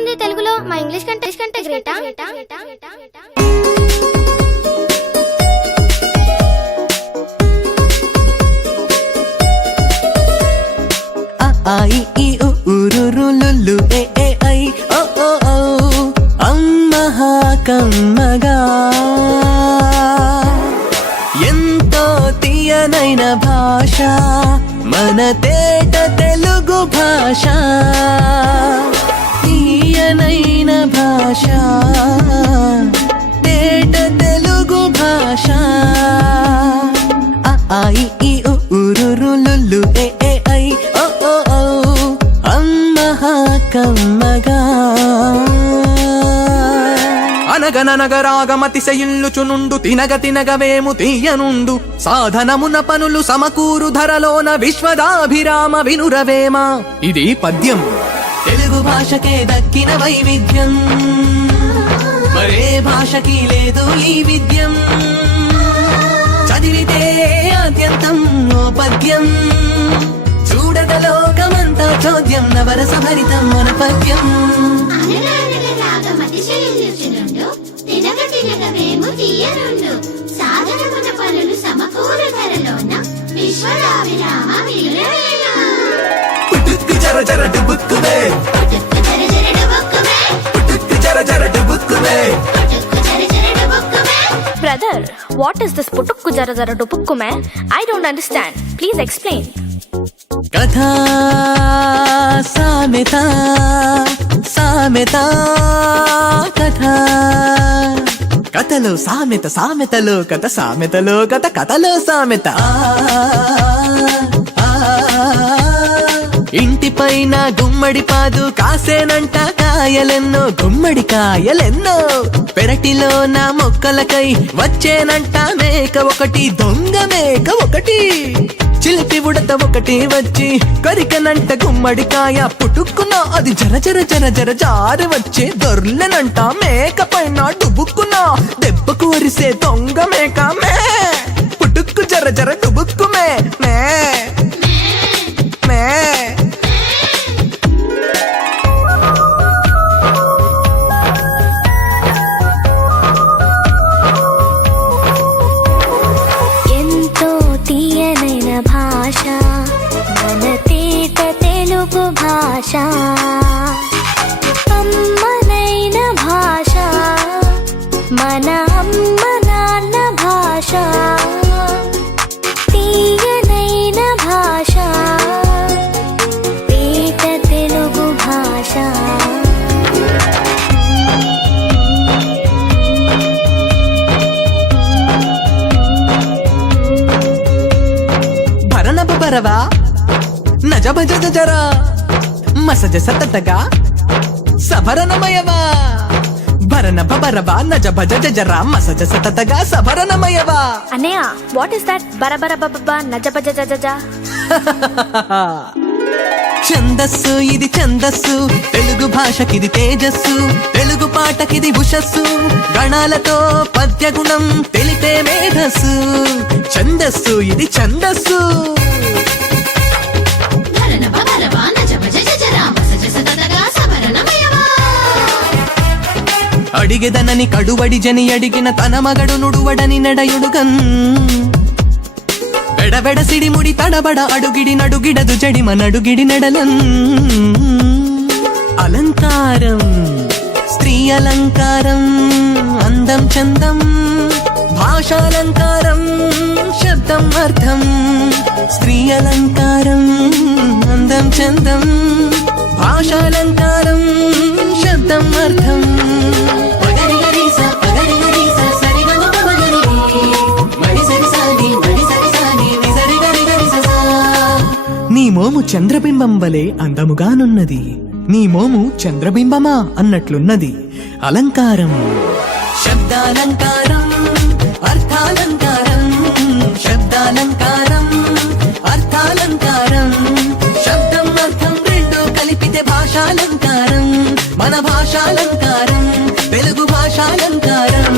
ఉంది తెలుగులో. మా ఇంగ్లీష్ కంటే గ్రేటా? కమ్మగా ఎంతో తీయనైన భాష మన తేట తెలుగు భాష, తీయనైన భాష తేట తెలుగు భాష. ఊరురులులు ఐ అమ్మహా కమ్మగా. అనగనగరాగమతిశయిల్లుచునుండు తినగవేము తీయనుండు సాధనమున పనులు సమకూరు ధరలోన విశ్వదాభిరామ వినురవేమ. ఇది పద్యం. తెలుగు భాషకే దక్కిన వైవిధ్యం, మరే భాషకి లేదు ఈ విద్యం. చదివితే ఆద్యంతం ఓ పద్యం, చూడగ లోకమంతా చోద్యం నవరస భరితం మన పద్యం. సాధనమున పనులు సమకూరు ధరలోన విశ్వదాభిరామ వినురవేమ. పుట్టుక్కు జర జర డుబుక్కుమే, పుట్టుక్కు జర జర డుబుక్కుమే, పుట్టుక్కు జర జర డుబుక్కుమే, పుట్టుక్కు జర జర డుబుక్కుమే. Brother, what is this putukku jara jara dupukkume? I don't understand. Please explain. కథా సామెత సామెత కథా. కథలో సామెత, సామెతలో కథ, సామెతలో కథ, కథలో సామెత. ఇంటిపైన గుమ్మడి పాదు కాసేనంట కాయలెన్నో, గుమ్మడి కాయలెన్నో. పెరటిలో నా మొక్కలకై వచ్చేనంట మేక ఒకటి, దొంగ మేక ఒకటి. చిలిపి ఉడత ఒకటి వచ్చి కొరికనంట గుమ్మడికాయ, పుట్టుక్కున అది జర జర జర జర జారి వచ్చే దొర్లెనంట మేక పైన డుబుక్కున దెబ్బకు వరిసే దొంగ మేక మే. పుట్టుక్కు జర జర డుబుక్కుమే మే మే. ఎంతో తీయనైన భాష మన తేట తెలుగు భాష, అమ్మనైన భాష మన అమ్మ నాన్న భాష, తీయనైన భాష తేట తెలుగు భాష. భరణబ బరవా నజభజ జరా మసజ సతతగా సభరణమయవా. భరణబ బరవా నజభజ జరా మసజ సతతగా సభరణమయవా. అన్నయ్య, వాట్ ఇస్ దట్ బరబర బబ నజబజ జజ? ఛందస్సు ఇది ఛందస్సు, తెలుగు భాషకిది తేజస్సు, తెలుగు పాటకిది ఉషస్సు. గణాలతో పద్యగుణం తెలిపే మేధస్సు, ఛందస్సు ఇది ఛందస్సు. భరణభ భరవా నజభజ జజరా మసజ సతతగా సభరణమయవా. అడిగెదనని కడువడి జని అడిగిన తన మగడు నుడువడని నడయుడుగన్. బెడబెడ సిడిముడి తడబడ అడుగిడి నడుగిడదు జడిమ నడుగిడి నడలన్. అలంకారం స్త్రీ అలంకారం, అందం చందం భాషాలంకారం, శబ్దం అర్థం. స్త్రీ అలంకారం అందం చందం భాషాలంకారం, శబ్దం అర్థం. నీ మోము చంద్రబింబం వలె అందముగానున్నది, నీ మోము చంద్రబింబమా అన్నట్లున్నది. అలంకారం శబ్దాలంకారం అర్థాలంకారం, శబ్దాలంకారం అర్థాలంకారం. శబ్దం అర్థం రెండు కలిపితే భాషాలంకారం, మన భాషాలంకారం తెలుగు భాషాలంకారం.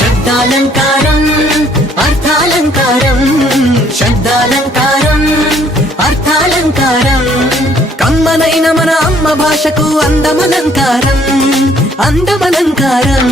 శబ్దాలంకారం అర్థాలంకారం, శబ్దాలంకారం అర్థాలంకారం. కమ్మ కమ్మనైన మన అమ్మ భాషకు అందమలంకారం అందమలంకారం